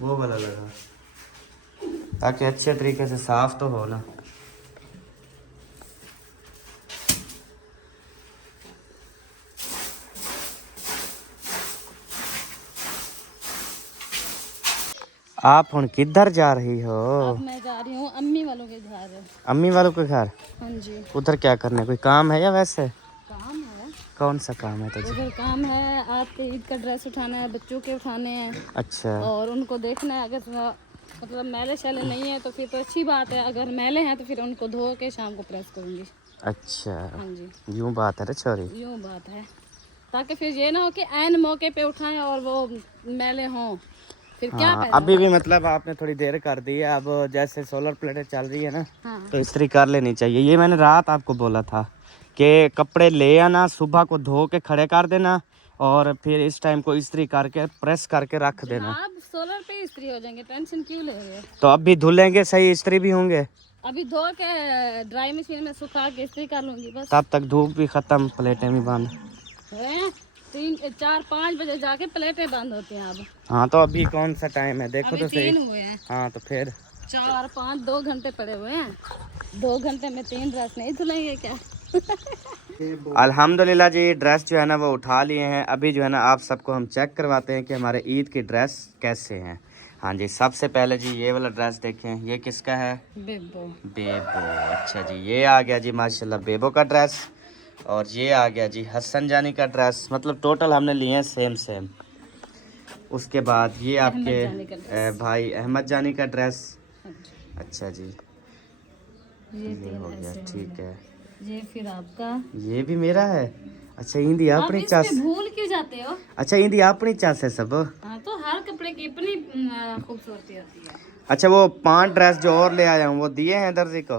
वो वाला लगा, ताकि अच्छे तरीके से साफ तो हो ना। आप हुन किधर जा रही हो? अब मैं जा रही हूँ अम्मी वालों के घर। अम्मी वालों के घर? हाँ जी। उधर क्या करना है, कोई काम है या वैसे? काम है, कौन सा काम है तुझे? उधर काम है, आपके ईद का ड्रेस उठाना है, बच्चों के उठाने हैं। अच्छा, और उनको देखना है, अगर मतलब मैले शैले नहीं है तो फिर तो अच्छी बात है, अगर मैले हैं तो फिर उनको धो के शाम को प्रेस करूँगी। अच्छा, हाँ जी, यूं बात है रे छोरी। यूँ बात है, ताकि फिर ये ना हो कि ऐन मौके पे उठाएं और वो मैले हों, फिर क्या हाँ, फायदा? अभी भी मतलब आपने थोड़ी देर कर दी है। अब जैसे सोलर प्लेटें चल रही है ना, हाँ। तो इस्त्री कर लेनी चाहिए। ये मैंने रात आपको बोला था कि कपड़े ले आना, सुबह को धो के खड़े कर देना और फिर इस टाइम को इस्त्री करके प्रेस करके रख देना। आप सोलर पे इस्त्री हो जाएंगे, टेंशन क्यों ले रहे हो? तो अब भी धुलेंगे सही, इस्त्री भी होंगे। अभी धो के ड्राई मशीन में सुखा के इस्त्री कर लूंगी बस। तब तक धूप भी खत्म, प्लेटें भी बंद। 3-4-5 बजे जाके प्लेटें बंद होती हैं अब। हाँ, तो अभी कौन सा टाइम है देखो अभी तो सही। 3 हुए हैं। हाँ, तो फिर 4-5 2 घंटे पड़े हुए हैं। 2 घंटे में 3 ड्रेस नहीं धुलेंगे क्या? अल्हम्दुलिल्लाह जी, ड्रेस जो है ना वो उठा लिए हैं। अभी जो है ना आप सबको हम चेक करवाते हैं कि हमारे ईद की ड्रेस कैसे हैं। हाँ जी, सबसे पहले जी ये वाला ड्रेस देखें, ये किसका है? बेबो। बेबो। अच्छा जी, ये आ गया जी माशाल्लाह बेबो का ड्रेस। और ये आ गया जी हसन जानी का ड्रेस। मतलब टोटल हमने लिए हैं सेम। उसके बाद ये आपके भाई अहमद जानी का ड्रेस। अच्छा जी, ये हो गया, ठीक है। ये फिर आपका, ये भी मेरा है। अच्छा, इंदी आप अपनी इसमें चास। भूल क्यों जाते हो? अच्छा, इंदी अपनी चास है सब। हाँ, तो हर कपड़े की अपनी खूबसूरती होती है। अच्छा, वो 5 ड्रेस जो और ले आया हूँ वो दिए हैं दर्जी को?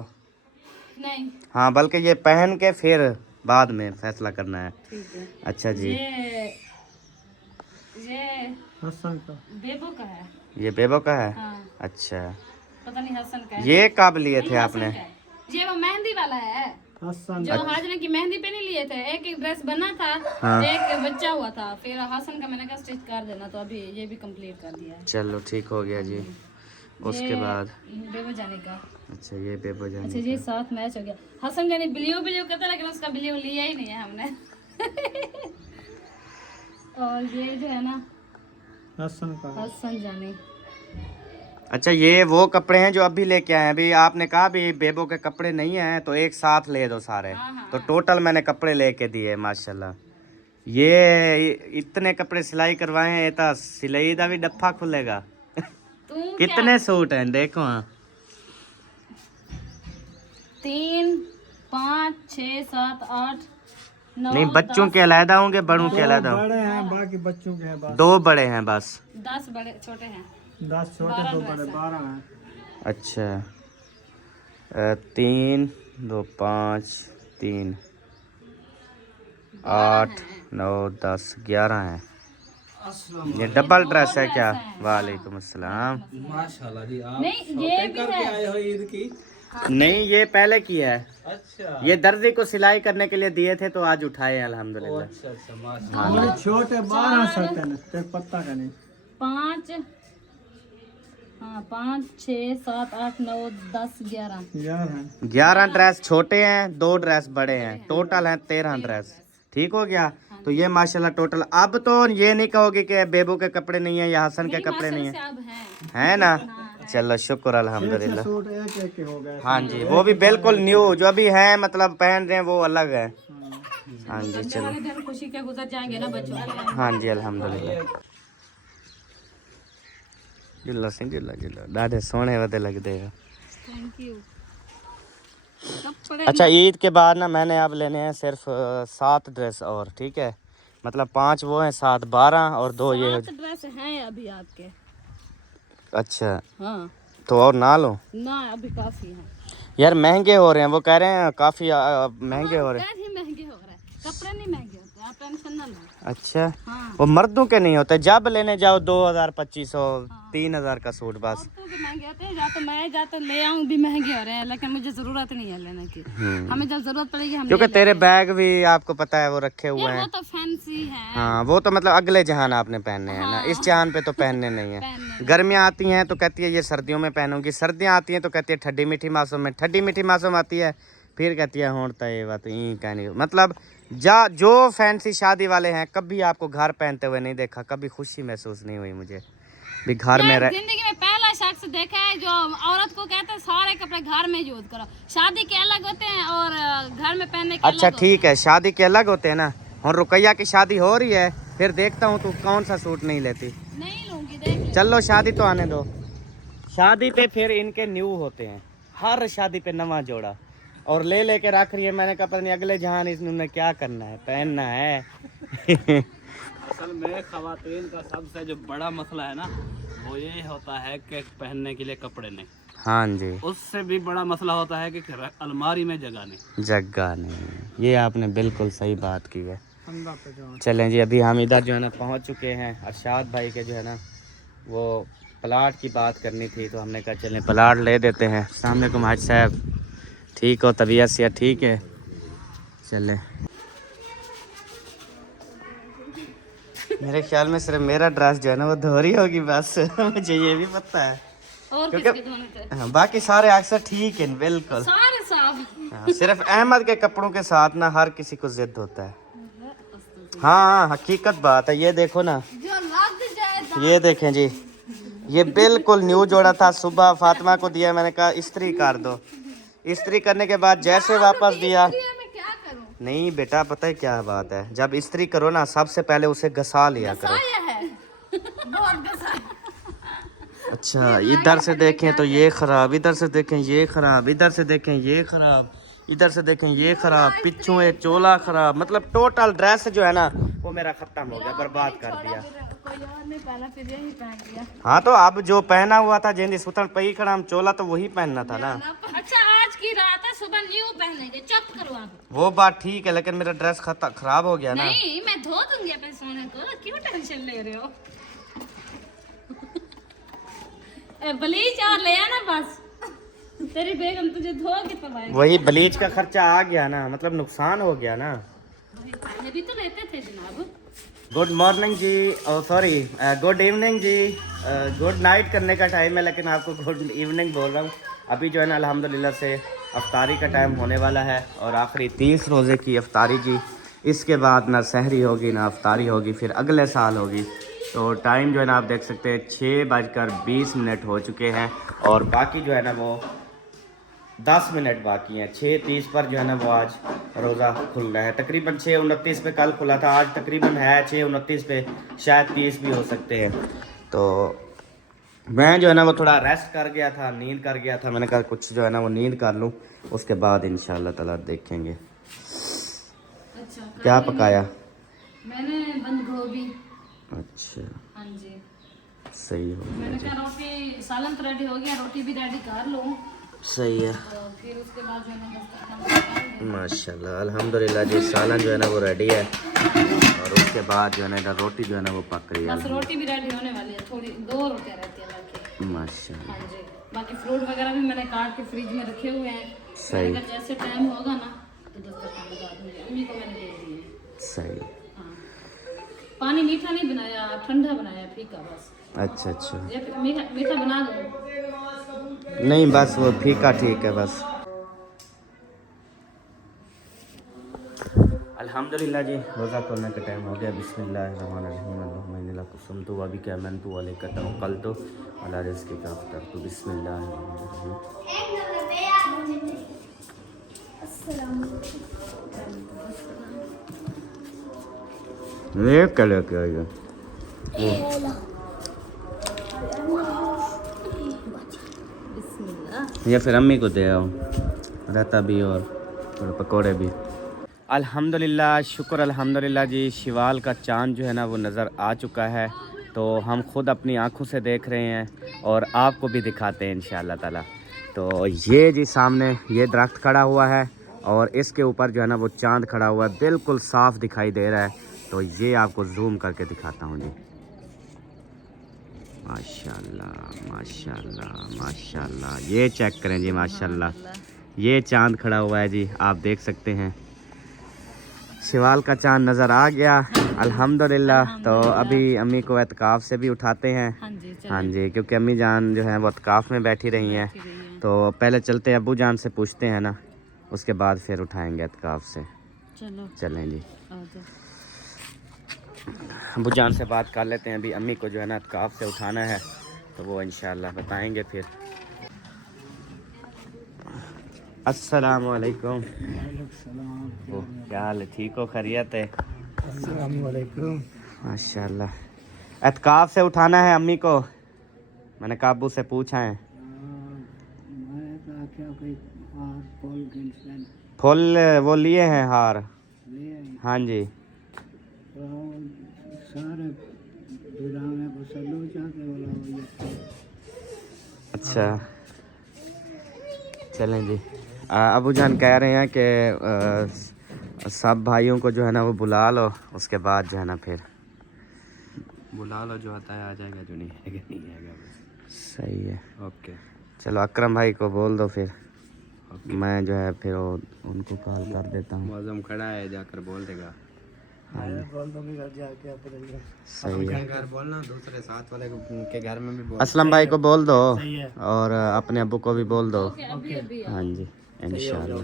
नहीं, हाँ, बल्कि ये पहन के फिर बाद में फैसला करना है। ठीक है। अच्छा जी, ये बेबो का है। ये बेबो का है। हाँ, अच्छा, पता नहीं हसन का है। ये कब लिए थे नहीं, आपने? हसन का है। ये वो मेहंदी वाला है जो हाजरे की मेहंदी पे नहीं लिए थे। एक ड्रेस बना था, हाँ। एक बच्चा हुआ था, फिर हसन का मैंने कहा स्टिच कर देना, तो अभी ये भी कंप्लीट कर दिया है। चलो ठीक हो गया जी। उसके ये बाद बेबो जाने का। अच्छा, ये बेबो अच्छा, जानी। ये साथ मैच हो गया। हसन जाने बिलियो करता, लेकिन उसका बिलियो लिया ही नहीं है हमने। और ये जो है ना हसन जाने। अच्छा, ये वो कपड़े हैं जो अभी लेके आए हैं। अभी आपने कहा भी बेबो के कपड़े नहीं हैं तो एक साथ ले दो सारे। हाँ। तो टोटल मैंने कपड़े लेके दिए माशाल्लाह। ये इतने कपड़े सिलाई करवाए हैं, ये तो सिलाई का भी डब्बा खुलेगा। तू कितने सूट हैं देखो। हाँ, 3 5 6 7 8 9 नहीं, बच्चों के अलहदा होंगे, बड़ों के अलहदा होंगे। बड़े हैं, बाकी बच्चों के हैं, 2 बड़े हैं बस। 10 बड़े छोटे हैं। 10 छोटे 2 बड़े 12 हैं। अच्छा, 3 2 5 3 8 9 10 11 हैं। ये डबल ड्रेस है क्या? वालेकुम अस्सलाम। माशाल्लाह जी, आप नहीं, ये भी है। आए हो ईद की? नहीं, ये पहले किया है। अच्छा ये दर्जी को सिलाई करने के लिए दिए थे तो आज उठाए हैं अल्हम्दुलिल्लाह। अच्छा, माशाल्लाह। छोटे 12 शर्ट हैं, एक पत्ता का नहीं। 5 6 7 8 9 10 11 यार हैं। 11 ड्रेस छोटे हैं, 2 ड्रेस बड़े हैं, टोटल हैं 13 ड्रेस। ठीक हो गया। तो ये माशाल्लाह टोटल। अब तो ये नहीं कहोगे कि बेबू के कपड़े नहीं है या हसन के कपड़े नहीं है, अब हैं। है ना? चलो शुक्र अल्हम्दुलिल्लाह। सूट एक हो गए। हाँ जी, वो भी बिल्कुल न्यू जो अभी है, मतलब पहन रहे हैं वो अलग है। हाँ जी, चलो। वाले दिन खुशी के गुजर जाएंगे ना बच्चों के। हाँ जी, अल्हम्दुलिल्लाह। जिल्ला सिंह जिल्ला ॾाढे सोहणे वधे लगदे हैं। Thank you. कपड़े अच्छा, ईद के बाद ना मैंने अब लेने हैं सिर्फ 7 ड्रेस और, ठीक है? मतलब 5 वो हैं, 7 12 और 2 ये। 7 ड्रेस हैं अभी आपके। अच्छा, हाँ तो और ना लो ना, अभी काफी है। यार, महंगे हो रहे हैं। वो कह रहे हैं काफी महंगे हो रहे हैं। ही महंगे हो रहे हैं, कपड़े नहीं महंगे होते, आप टेंशन ना लो। अच्छा, हाँ, वो मर्दों के नहीं होते। जब लेने जाओ 2000 2500 3000 का सूट बस। औरतों के महंगे होते हैं। या तो ले आऊं भी महंगे हो रहे हैं, लेकिन मुझे जरूरत नहीं है लेने की। हमें जब जरूरत पड़ेगी हम क्योंकि ले तेरे लेंगे। बैग भी आपको पता है वो रखे हुए यार, हैं। वो तो फैंसी है। हाँ, वो तो मतलब अगले जहान आपने पहनने हैं ना, इस जहान पे तो पहनने नहीं है। पहनने गर्मियाँ आती हैं तो कहती है ये सर्दियों में पहनूंगी, सर्दियाँ आती हैं तो कहती है ठंडी मीठी मौसम में, ठंडी मीठी मौसम आती है फिर कहती है होता है ये बात यही कहनी। मतलब जो फैंसी शादी वाले हैं, कभी आपको घर पहनते हुए नहीं देखा, कभी खुशी महसूस नहीं हुई मुझे भी घर में रह। जिंदगी में पहला शख्स देखा है जो औरत को कहते हैं सारे कपड़े घर में यूज करो। शादी के अलग होते हैं और घर में पहनने के अच्छा अलग ठीक है, शादी के अलग होते हैं ना। और रुकैया की शादी हो रही है, फिर देखता हूँ तू कौन सा सूट नहीं लेती। होते हैं। नहीं लूंगी, देख ले। चलो शादी तो आने दो, शादी पे फिर इनके न्यू होते हैं, हर शादी पे नवा जोड़ा और ले लेके रख रही है। मैंने कहा पता नहीं अगले जहान इसने क्या करना है, पहनना है। असल में ख़वातीन का सबसे जो बड़ा मसला है ना, वो ये होता है कि पहनने के लिए कपड़े नहीं। हाँ जी, उससे भी बड़ा मसला होता है कि अलमारी में जगह नहीं। जगह नहीं, ये आपने बिल्कुल सही बात की है। चलें जी, अभी हम इधर जो है ना पहुंच चुके हैं। अरशाद भाई के जो है ना वो प्लाट की बात करनी थी, तो हमने कहा चलें प्लाट ले देते हैं। सामने को हाज साहब, ठीक हो, तबीयत से ठीक है? चलें। मेरे ख्याल में सिर्फ मेरा ड्रेस जो है ना वो धोरी होगी बस। मुझे ये भी पता है, और क्योंकि किसके धोने थे? हाँ, बाकी सारे अक्सर ठीक है बिल्कुल। सारे साफ। हाँ, सिर्फ अहमद के कपड़ों के साथ ना हर किसी को जिद होता है। हाँ हकीकत बात है। ये देखो ना, जो लग जाए ये देखें जी, ये बिल्कुल न्यू जोड़ा था। सुबह फातिमा को दिया, मैंने कहा इस्त्री कर दो। इस्त्री करने के बाद जैसे वापस दिया, मैं क्या करूं? नहीं बेटा पता है क्या बात है, जब इस्त्री करो ना सबसे पहले उसे घसा लिया करो। आया है बहुत गसा। अच्छा, इधर से देखें तो ये खराब, इधर से देखें ये खराब, इधर से देखें ये खराब, इधर से देखें ये खराब, पिछू है चोला खराब, मतलब टोटल ड्रेस जो है ना वो मेरा खत्म हो गया, बर्बाद कर दिया। कोई और नहीं पहना, फिर यही पहन लिया। हाँ तो अब जो पहना हुआ था जेंदी सुतन पई खड़ा चोला, तो वही पहनना था ना। अच्छा आज की रात है, सुबह न्यू पहनेंगे, चुप करो आप। वो बात ठीक है, लेकिन मेरा ड्रेस खराब हो गया ना। नहीं मैं धो दूंगी अपने सोने को, क्यों टेंशन ले रहे हो? ब्लीच और ले आना बस, तेरी बेगम तुझे धोगी तब आएगी। वही ब्लीच का खर्चा आ गया ना, मतलब नुकसान हो गया ना। पहले भी तो लेते थे जनाब। गुड मॉर्निंग जी, सॉरी गुड इवनिंग जी, गुड नाइट करने का टाइम है, लेकिन आपको गुड इवनिंग बोल रहा हूँ। अभी जो है ना अल्हम्दुलिल्लाह से अफ्तारी का टाइम होने वाला है, और आखिरी 30 रोज़े की अफ्तारी जी। इसके बाद ना सहरी होगी ना अफ्तारी होगी, फिर अगले साल होगी। तो टाइम जो है ना आप देख सकते हैं 6:20 हो चुके हैं, और बाकी जो है ना वो 10 मिनट बाकी हैं। 6:30 पर जो है ना वो आज रोज़ा खुल रहा है। तकरीबन 6:29 पे कल खुला था, आज तकरीबन है 6:29 पे, शायद 30 भी हो सकते हैं। तो मैं जो है ना वो थोड़ा रेस्ट कर गया था, नींद कर गया था। मैंने कहा कुछ जो है ना वो नींद कर लूँ, उसके बाद इंशाल्लाह ताला देखेंगे। अच्छा क्या पकाया? मैंने बंद गोभी। अच्छा हाँ जी, सही हो गया मैंने जी, कहा रोटी सालन तो रेडी हो गया, रोटी भी रेडी कर लूँ, सही है। तो फिर उसके बाद जो है ना दस्तरखान लगाएंगे। माशाल्लाह अल्हम्दुलिल्लाह जी, सालन जो है ना वो रेडी है, और उसके बाद जो है ना इधर रोटी जो है ना वो पक रही बस है। रोटी भी रेडी होने वाली है, थोड़ी 2 रोटियां रहती है बाकी। माशाल्लाह हाँ जी, बाकी फ्रूट वगैरह भी मैंने काट के फ्रिज में रखे हुए हैं। सही। अगर जैसे टाइम होगा ना तो दस्तरखान लगा दूंगी, अम्मी को मैंने दे दिए हैं। सही। हाँ, पानी मीठा नहीं बनाया, ठंडा बनाया, फीका बस। अच्छा अच्छा, या फिर मीठा मीठा बना दो। नहीं बस वो फीका ठीक है बस। अल्हम्दुलिल्लाह जी, रोज़ा खोलने का टाइम हो गया। बिस्मिल्लाहिर्रहमानिर्रहीम, अल्लाहुम्मा इन्नी लका कुसुमतु व बिका आमनतु व अलैका तवक्कलतु व अला रिज़्क़िका अफ़तरतु। बिस्मिल्लाहिर्रहमानिर्रहीम। ये क्या लेके आई है? या फिर अम्मी को दे आओ, रहता भी और थोड़े पकोड़े भी। अल्हम्दुलिल्लाह, शुक्र अल्हम्दुलिल्लाह जी, शिवाल का चाँद जो है ना वो नज़र आ चुका है। तो हम खुद अपनी आँखों से देख रहे हैं और आपको भी दिखाते हैं इंशाअल्लाह ताला। तो ये जी सामने ये दरख्त खड़ा हुआ है, और इसके ऊपर जो है ना वो चाँद खड़ा हुआ है, बिल्कुल साफ़ दिखाई दे रहा है। तो ये आपको जूम करके दिखाता हूँ जी। माशाल्लाह माशाल्लाह माशाल्लाह, ये चेक करें जी माशाल्लाह, ये चांद खड़ा हुआ है जी, आप देख सकते हैं। शिवाल का चांद नज़र आ गया अल्हम्दुलिल्लाह। तो अभी अम्मी को एतकाफ़ से भी उठाते हैं। हाँ जी, क्योंकि अम्मी जान जो है वो एतकाफ़ में बैठी रही हैं। तो पहले चलते हैं, अबू जान से पूछते हैं ना, उसके बाद फिर उठाएंगे एतकाफ़ से। चलो चलें जी, अबू जान से बात कर लेते हैं। अभी अम्मी को जो है ना एतकाफ़ से उठाना है, तो वो इंशाल्लाह बताएंगे फिर। अस्सलाम वालेकुम। क्या हाल है, ठीक हो, खैरियत है? अस्सलाम वालेकुम। माशाल्लाह, एतकाफ़ से उठाना है अम्मी को। मैंने कहा अब्बू से पूछा है। मैं तो क्या कोई हार पोल गिनसन फुल वो लिए हैं हार। ले आई हाँ जी। तो सारे दुरा में बसलो जाके बोला ये अच्छा चलें जी। अबू जान कह रहे हैं कि सब भाइयों को जो है ना वो बुला लो, उसके बाद जो है ना फिर बुला लो, जो आता है आ जाएगा, जो नहीं आएगा नहीं आएगा। सही है। ओके चलो अकरम भाई को बोल दो फिर, मैं जो है फिर उनको कॉल कर देता हूँ। मौजम खड़ा है, जाकर बोल देगा। बोल दूंगी घर जाके अपने सही है। घर बोलना, दूसरे साथ वाले के घर में भी बोल। असलम भाई को बोल दो सही है। और अपने अब्बू को भी बोल दो। अभी अभी हाँ जी इंशाल्लाह।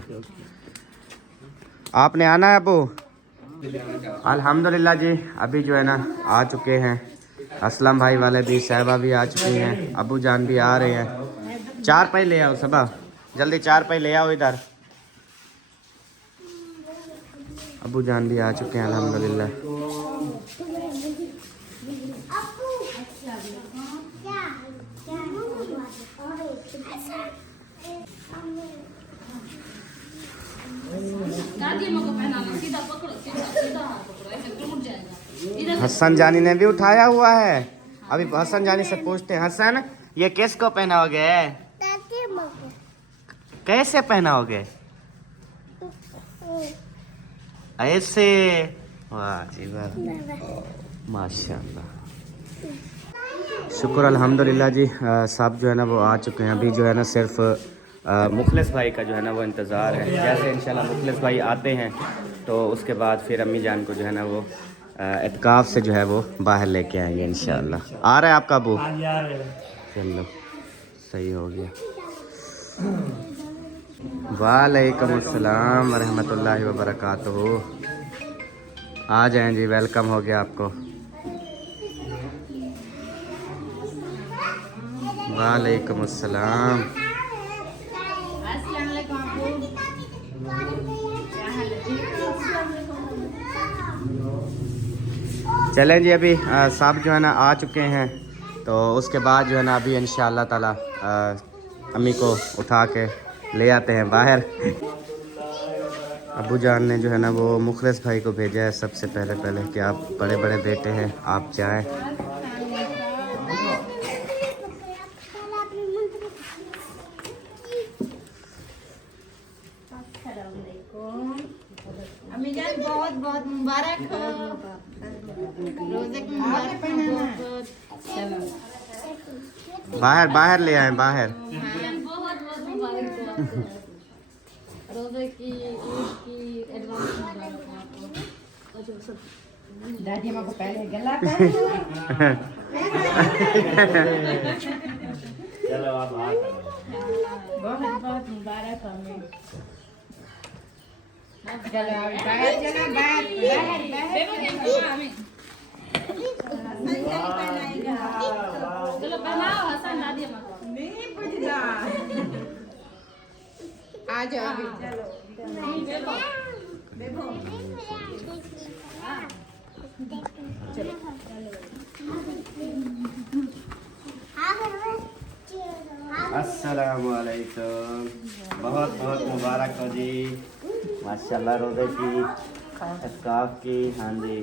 आपने आना है अब्बू? अल्हम्दुलिल्लाह जी, अभी जो है ना आ चुके हैं असलम भाई वाले भी, साहिबा भी आ चुकी हैं, अबू जान भी आ रहे हैं। 4 पे ले आओ सबा, जल्दी 4 पे ले आओ इधर। अबू जान भी आ चुके हैं अल्हम्दुलिल्लाह। दादी अम्मा को पहनाना, सीधा पकड़ो, सीधा सीधा हाथ पकड़ो, ऐसे टूट जाएगा। इधर हसन जानी ने भी उठाया हुआ है। अभी हसन जानी से पूछते हैं, हसन ये किसको पहनाओगे? दादी मको कैसे पहनाओगे? ऐसे? वाह जी वाह, माशाल्लाह, शुक्र अल्हम्दुलिल्लाह जी। सब जो है ना वो आ चुके हैं। अभी जो है ना सिर्फ मुखलिस भाई का जो है ना वो इंतज़ार है। जैसे इंशाल्लाह मुखलिस भाई आते हैं तो उसके बाद फिर अम्मी जान को जो है ना वो इत्काफ से जो है वो बाहर लेके आएंगे इंशाल्लाह। आ रहा है आपका अबू? चलो सही हो गया। वालेकुम अस्सलाम रहमतुल्लाहि व बरकातुहू। आ जाएं जी, वेलकम हो गया आपको। वालेकुम अस्सलाम। चलें जी, अभी सब जो है ना आ चुके हैं तो उसके बाद जो है ना अभी इंशाअल्लाह ताला अम्मी को उठा के ले आते हैं बाहर। अबू जान ने जो है ना वो मुखलिस भाई को भेजा है सबसे पहले कि आप बड़े बड़े बेटे हैं, आप जाएं। अम्मी जान बहुत बहुत मुबारक हो, रोज़े की मुबारक हो। बाहर बाहर ले आए बाहर। बहुत बहुत मुबारक हो, रोज़े की, ईद की एडवांस मुबारक हो। दादी अम्मा को पहले गला कर। चलो आप बहुत बहुत मुबारक हो अम्मी। चलो अभी बाहर चलो, बाहर बाहर बाहर चलो पहनाओ हसन दादी अम्मा को। नहीं पूछना, आ जाओ अभी। चलो अस्सलामु अलैकुम, बहुत बहुत मुबारक हो जी, माशाल्लाह रोज़े की, इत्काफ की। हाँ जी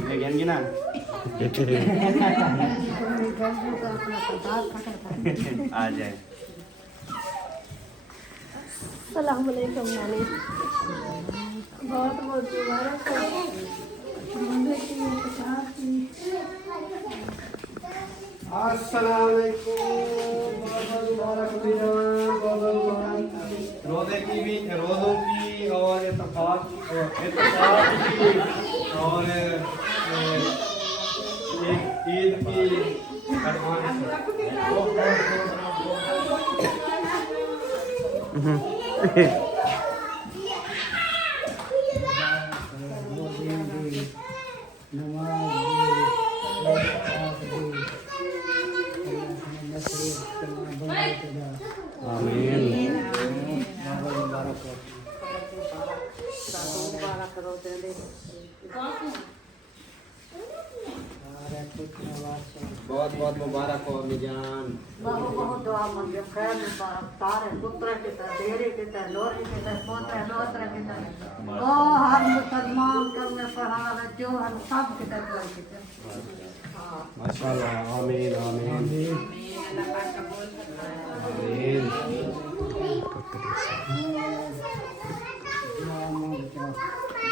ले गएंगी ना। आ जाए। सलाम अलैकुम नानी। बहुत बहुत मुबारक हो। अस्सलाम वालेकुम, बहुत मुबारक रोज़े की भी, रोज़ों की और इत्तेफाक की और ईद की बहुत बहुत मुबारक हो अम्मी जान। बहुत बहुत दुआ मंगे खैर मुबारक तारे पुत्र के तरह देरी के तरह लोरी के तरह पोते लोत्र के तरह ओ हर मुसलमान करने पर हाल जो हम सब के तरह के तरह माशाल्लाह आमीन आमीन आमीन।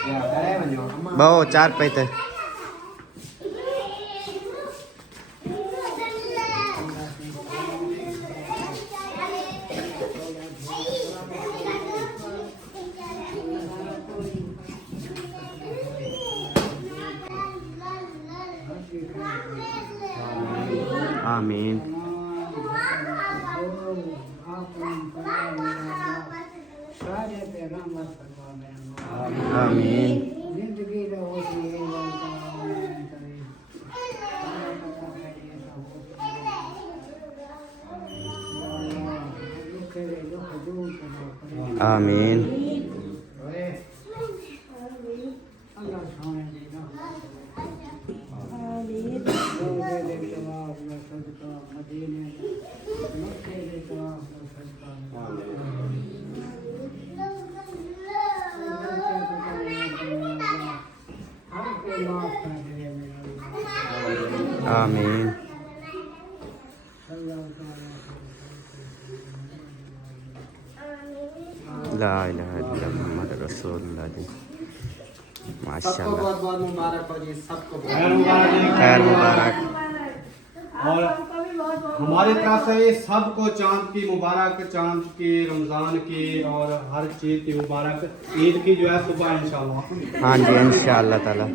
क्या करे बनो बहु 4 पैसे आमीन सारे पैगंबर फरमावे आमीन जिंदगी रहोगी आमीन अल्लाह सोने देना मदीने मक्के दे तवाफ में सजदा हमको माफ कर दे मेरा आमीन ला इलाहा इल्लल्लाह मुहम्मद रसूलुल्लाह जी सबको माशाल्लाह बहुत बहुत मुबारक हो जी सबको खैर मुबारक और हमारी तरफ से भी सबको चांद की मुबारक, चांद की, रमज़ान की और हर चीज़ की मुबारक। ईद की जो है सुबह इंशाल्लाह। हाँ जी इंशाअल्लाह ताला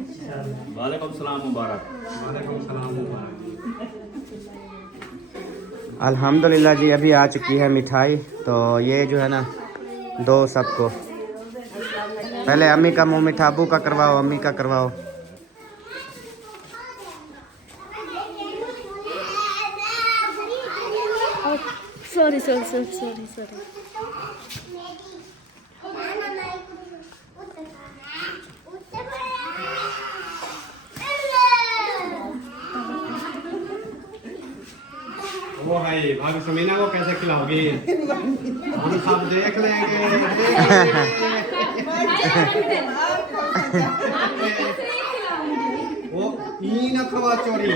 वालेकुम सलाम मुबारक। वालेकुम सलाम मुबारक। अल्हम्दुलिल्लाह जी अभी आ चुकी है मिठाई, तो ये जो है ना दो सबको। पहले अम्मी का मुंह मीठा, अबू का करवाओ, अम्मी का करवाओ। Sorry sorry sorry sorry sorry वो है भाभी समीना को कैसे खिलाओगी? हम सब देख लेंगे, वो ई न खवा चोरी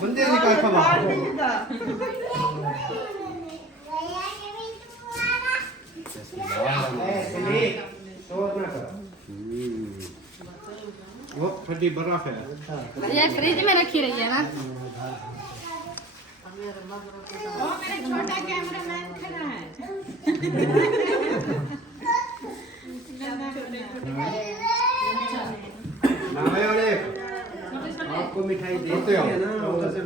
बंदे निकाल खवा। वो ठंडी बर्फ है। ये फ्रिज में रखी रही है ना। छोटा कैमरामैन खड़ा है आपको मिठाई देते हो ना, उधर से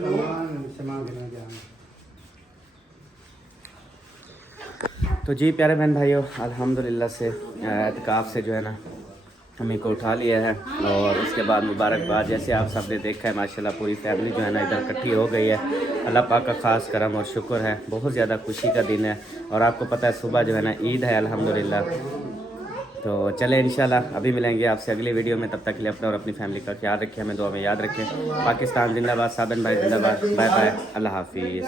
सामान देना जाना। तो जी प्यारे बहन भाइयों, अल्हम्दुलिल्लाह से एतकाफ़ से जो है ना हमें को उठा लिया है, और उसके बाद मुबारकबाद। जैसे आप सब ने देखा है माशाल्लाह पूरी फैमिली जो है ना इधर इकट्ठी हो गई है। अल्लाह पाक का ख़ास करम और शुक्र है, बहुत ज़्यादा खुशी का दिन है। और आपको पता है सुबह जो है ना ईद है अल्हम्दुलिल्लाह। तो चले इंशाल्लाह अभी मिलेंगे आपसे अगली वीडियो में। तब तक के लिए अपना और अपनी फैमिली का ख्याल रखें, हमें दुआ में याद रखें। पाकिस्तान जिंदाबाद, साबिन भाई जिंदाबाद। बाय बाय, अल्लाह हाफिज़।